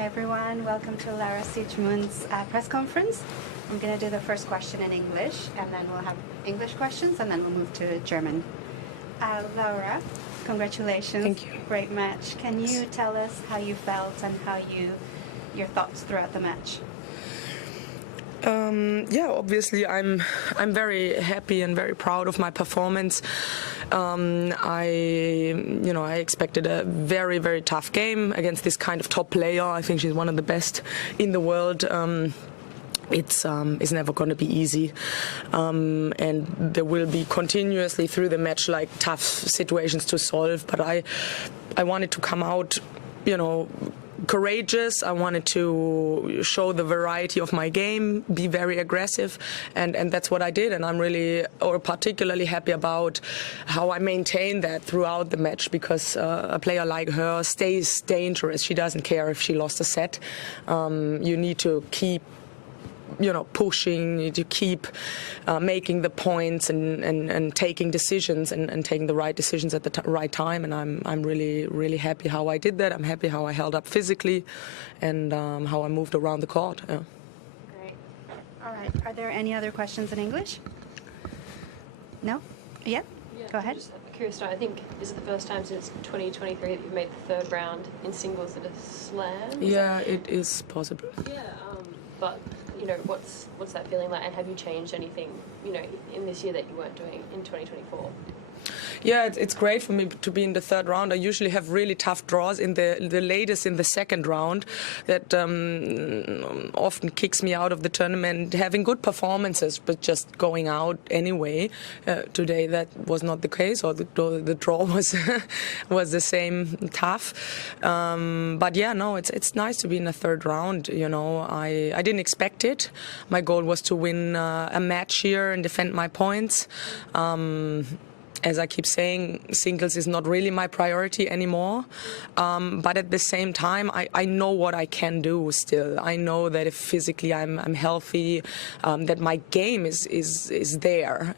Hi everyone, welcome to Lara Siegemund's press conference. I'm going to do the first question in English, and then we'll have English questions, and then we'll move to German. Laura, congratulations. Thank you. Great match. Can you tell us how you felt and your thoughts throughout the match? Yeah, obviously I'm very happy and very proud of my performance. I expected a very, very tough game against this kind of top player. I think she's one of the best in the world. It's never going to be easy, and there will be continuously through the match like tough situations to solve. But I wanted to come out, courageous. I wanted to show the variety of my game, be very aggressive, and that's what I did. And I'm really, particularly happy about how I maintained that throughout the match, because a player like her stays dangerous. She doesn't care if she lost a set. You need to keep pushing, to keep making the points and taking decisions and taking the right decisions at the right time. And I'm really, really happy how I did that. I'm happy how I held up physically and how I moved around the court. Yeah. Great. All right. Are there any other questions in English? No? Yeah? Go ahead. Just curious to know, I think, is it the first time since 2023 that you've made the third round in singles at a slam? Yeah, it is possible. Yeah, but what's that feeling like, and have you changed anything in this year that you weren't doing in 2024? Yeah, it's great for me to be in the third round. I usually have really tough draws in the latest in the second round that often kicks me out of the tournament. Having good performances, but just going out anyway. Today that was not the case, or the draw was was the same tough. But yeah, no, it's nice to be in the third round. I didn't expect it. My goal was to win a match here and defend my points. As I keep saying, singles is not really my priority anymore. But at the same time, I know what I can do still. I know that if physically I'm healthy, that my game is there.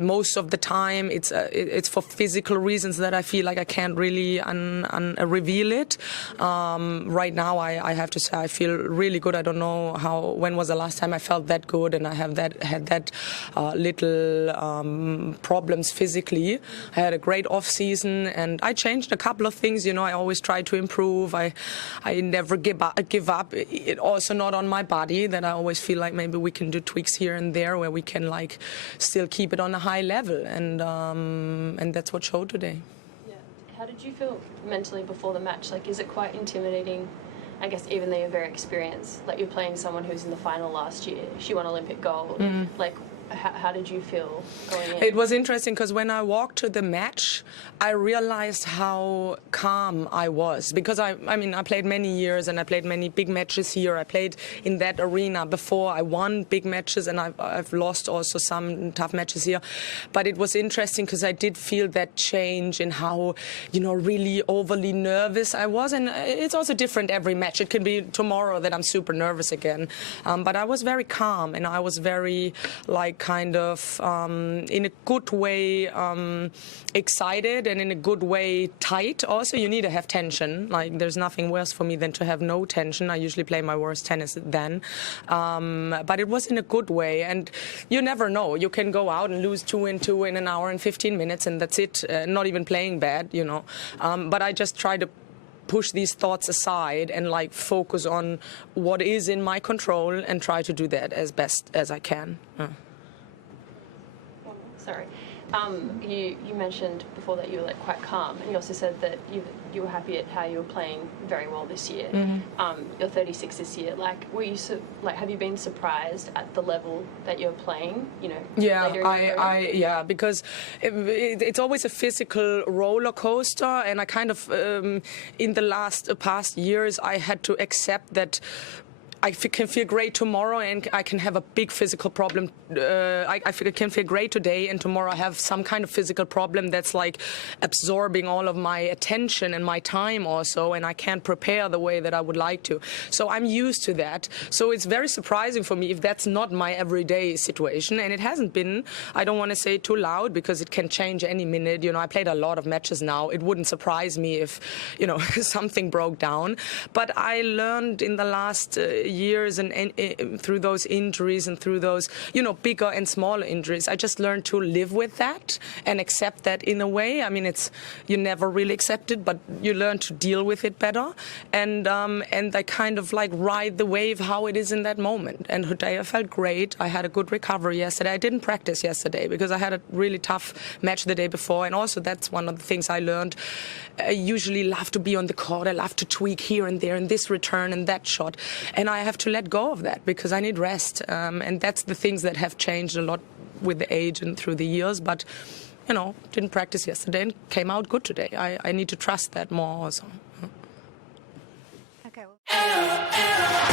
Most of the time, it's for physical reasons that I feel like I can't really reveal it. Right now, I have to say I feel really good. I don't know when was the last time I felt that good, and I have had that little problems physically. I had a great off season, and I changed a couple of things. I always try to improve. I never give up. It also not on my body, that I always feel like maybe we can do tweaks here and there where we can still keep it on a high level, and that's what showed today. Yeah. How did you feel mentally before the match? Is it quite intimidating? I guess even though you're very experienced, you're playing someone who was in the final last year. She won Olympic gold. How did you feel going in? It was interesting because when I walked to the match, I realized how calm I was, because I played many years and I played many big matches here. I played in that arena before. I won big matches, and I've lost also some tough matches here. But it was interesting because I did feel that change in how, really overly nervous I was. And it's also different every match. It can be tomorrow that I'm super nervous again. But I was very calm, and I was very kind of in a good way excited, and in a good way tight. Also, you need to have tension. There's nothing worse for me than to have no tension. I usually play my worst tennis then. But it was in a good way, and you never know. You can go out and lose 2-2 in an hour and 15 minutes, and that's it. Not even playing bad, But I just try to push these thoughts aside and focus on what is in my control and try to do that as best as I can. Sorry. You mentioned before that you were quite calm, and you also said that you were happy at how you were playing very well this year. Mm-hmm. You're 36 this year. Were you have you been surprised at the level that you're playing? Yeah, later because it's always a physical roller coaster, and I kind of in the past years I had to accept that can feel great tomorrow and I can have a big physical problem. I can feel great today and tomorrow I have some kind of physical problem that's like absorbing all of my attention and my time also, and I can't prepare the way that I would like to. So I'm used to that. So it's very surprising for me if that's not my everyday situation, and it hasn't been. I don't want to say it too loud because it can change any minute. I played a lot of matches now. It wouldn't surprise me if, something broke down. But I learned in the last years and through those injuries and through those, bigger and smaller injuries, I just learned to live with that and accept that in a way. I mean, you never really accept it, but you learn to deal with it better. And I kind of like ride the wave how it is in that moment. And today I felt great. I had a good recovery yesterday. I didn't practice yesterday because I had a really tough match the day before. And also that's one of the things I learned. I usually love to be on the court. I love to tweak here and there and this return and that shot. And I have to let go of that because I need rest. And that's the things that have changed a lot with the age and through the years. But, didn't practice yesterday and came out good today. I need to trust that more also. Okay. Well.